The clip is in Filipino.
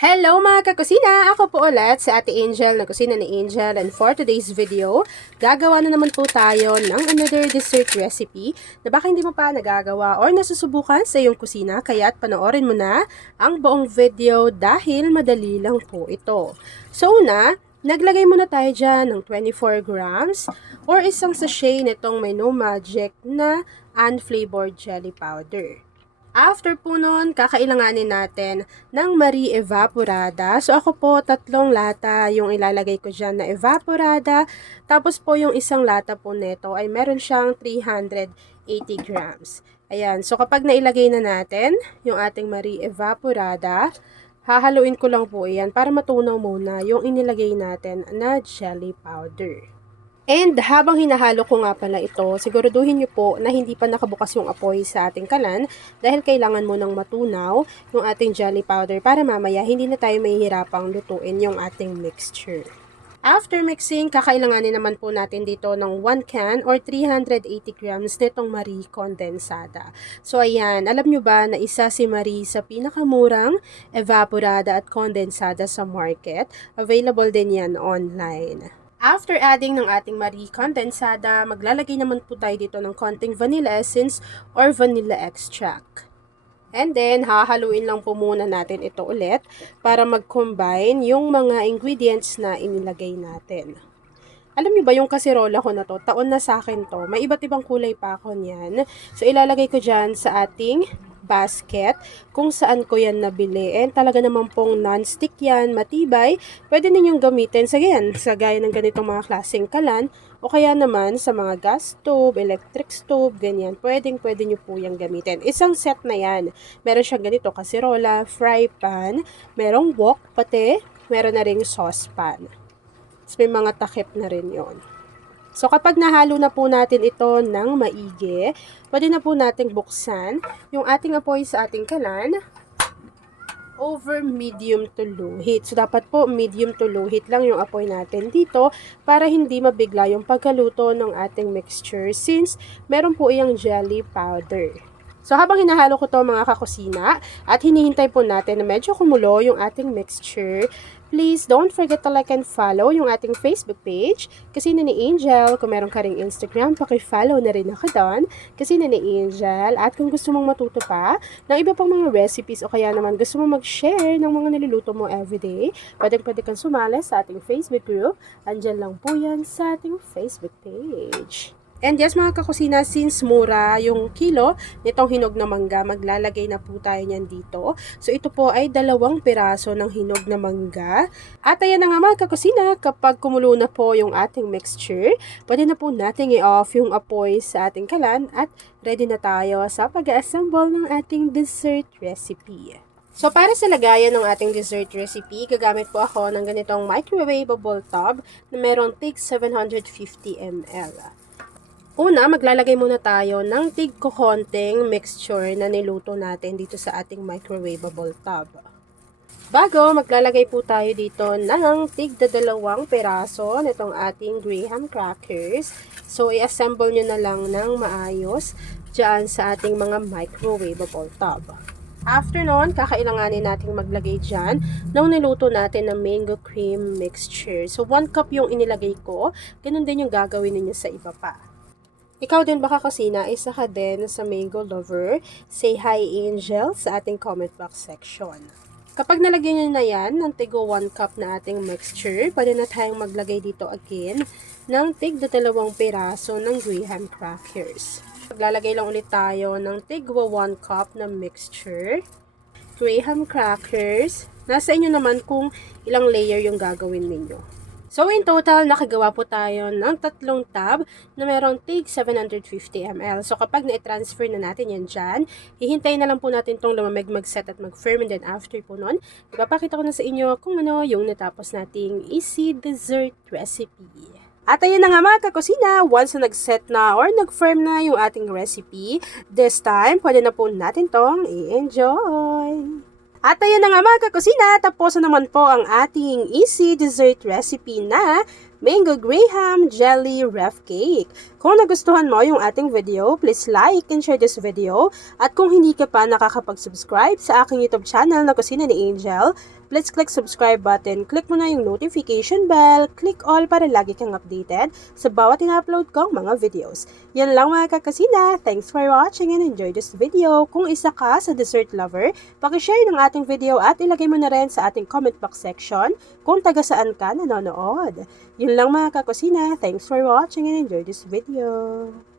Hello mga kakusina! Ako po ulit si Ate Angel na kusina ni Angel, and for today's video, gagawa na naman po tayo ng another dessert recipe na baka hindi mo pa nagagawa or nasusubukan sa iyong kusina, kaya't panoorin mo na ang buong video dahil madali lang po ito. So una, naglagay muna tayo dyan ng 24 grams or isang sachet nitong may no magic na unflavored jelly powder. After po nun, kakailanganin natin ng Marie Evaporada. So ako po, 3 lata yung ilalagay ko dyan na Evaporada. Tapos po yung isang lata po nito ay meron siyang 380 grams. Ayan, so kapag nailagay na natin yung ating Marie Evaporada, hahaluin ko lang po yan para matunaw muna yung inilagay natin na jelly powder. And habang hinahalo ko nga pala ito, siguraduhin nyo po na hindi pa nakabukas yung apoy sa ating kalan dahil kailangan mo nang matunaw yung ating jelly powder para mamaya hindi na tayo mahihirapang lutuin yung ating mixture. After mixing, kakailanganin naman po natin dito ng 1 can or 380 grams nitong Marie Condensada. So ayan, alam nyo ba na isa si Marie sa pinakamurang evaporada at condensada sa market? Available din yan online. After adding ng ating Marie Condensada, maglalagay naman po tayo dito ng konting vanilla essence or vanilla extract. And then, hahaluin lang po muna natin ito ulit para mag-combine yung mga ingredients na inilagay natin. Alam niyo ba yung kasirola ko na to, taon na sa akin to, may iba't ibang kulay pa ako niyan. So, ilalagay ko dyan sa ating basket kung saan ko yan nabili. And talaga naman pong non-stick yan, matibay. Pwede ninyong gamitin sa gaya ng ganitong mga klaseng kalan o kaya naman sa mga gas stove, electric stove, ganyan. Pwede nyo po yung gamitin. Isang set na yan. Meron siyang ganito, kasirola, fry pan, merong wok, pati meron na ring saucepan. Tapos may mga takip na rin yon. So, kapag nahalo na po natin ito ng maigi, pwede na po nating buksan yung ating apoy sa ating kalan over medium to low heat. So, dapat po medium to low heat lang yung apoy natin dito para hindi mabigla yung pagkaluto ng ating mixture since meron po iyang jelly powder. So, habang hinahalo ko to mga kakusina at hinihintay po natin na medyo kumulo yung ating mixture, please don't forget to like and follow yung ating Facebook page, Kusina ni Angel. Kung meron ka ring Instagram, paki-follow na rin ako doon, Kusina ni Angel. At kung gusto mong matuto pa ng iba pang mga recipes o kaya naman gusto mong mag-share ng mga niluluto mo everyday, pwede kang sumali sa ating Facebook group. Andyan lang po yan sa ating Facebook page. And yes mga kakusina, since mura yung kilo nitong hinog na mangga, maglalagay na po tayo niyan dito. So ito po ay 2 piraso ng hinog na mangga. At ayan na nga mga kakusina, kapag kumulo na po yung ating mixture, pwede na po nating i-off yung apoy sa ating kalan at ready na tayo sa pag-assemble ng ating dessert recipe. So, para sa lagayan ng ating dessert recipe, gagamit po ako ng ganitong microwavable tub na merong tig 750 ml. Una, maglalagay muna tayo ng tig-konting mixture na niluto natin dito sa ating microwavable tub. Bago, maglalagay po tayo dito ng tig-2 piraso nitong ating graham crackers. So, i-assemble nyo na lang ng maayos dyan sa ating mga microwavable tub. After nun, kakailanganin natin maglagay dyan ng niluto natin na mango cream mixture. So, 1 cup yung inilagay ko. Ganun din yung gagawin ninyo sa iba pa. Ikaw din baka kusina, isa ka din sa mango lover, say hi Angel sa ating comment box section. Kapag nalagyan nyo na yan ng tigo 1 cup na ating mixture, pwede na tayong maglagay dito again ng tig-2 piraso ng graham crackers. Maglalagay lang ulit tayo ng tig-1 cup na mixture, graham crackers. Nasa inyo naman kung ilang layer yung gagawin ninyo. So, in total, nakagawa po tayo ng 3 tab na merong tig 750 ml. So, kapag na-transfer na natin yan dyan, hihintayin na lang po natin itong lumamig, mag-set at mag-firm. And then, after po nun, ipapakita ko na sa inyo kung ano yung natapos nating easy dessert recipe. At ayun na nga mga kakusina, once na nag-set na or nag-firm na yung ating recipe, this time, pwede na po natin tong i-enjoy. At ayun na nga mga kakusina, tapos na naman po ang ating easy dessert recipe na Mango Graham Jelly Ref Cake. Kung nagustuhan mo yung ating video, please like and share this video. At kung hindi ka pa nakakapag-subscribe sa aking YouTube channel na Kusina ni Angel, please click subscribe button, click mo na yung notification bell, click all para lagi kang updated sa bawat ina-upload kong mga videos. Yan lang mga kakusina. Thanks for watching and enjoy this video. Kung isa ka sa dessert lover, pakishare ng ating video at ilagay mo na rin sa ating comment box section kung taga saan ka nanonood. Yun lang mga kakusina. Thanks for watching and enjoy this video.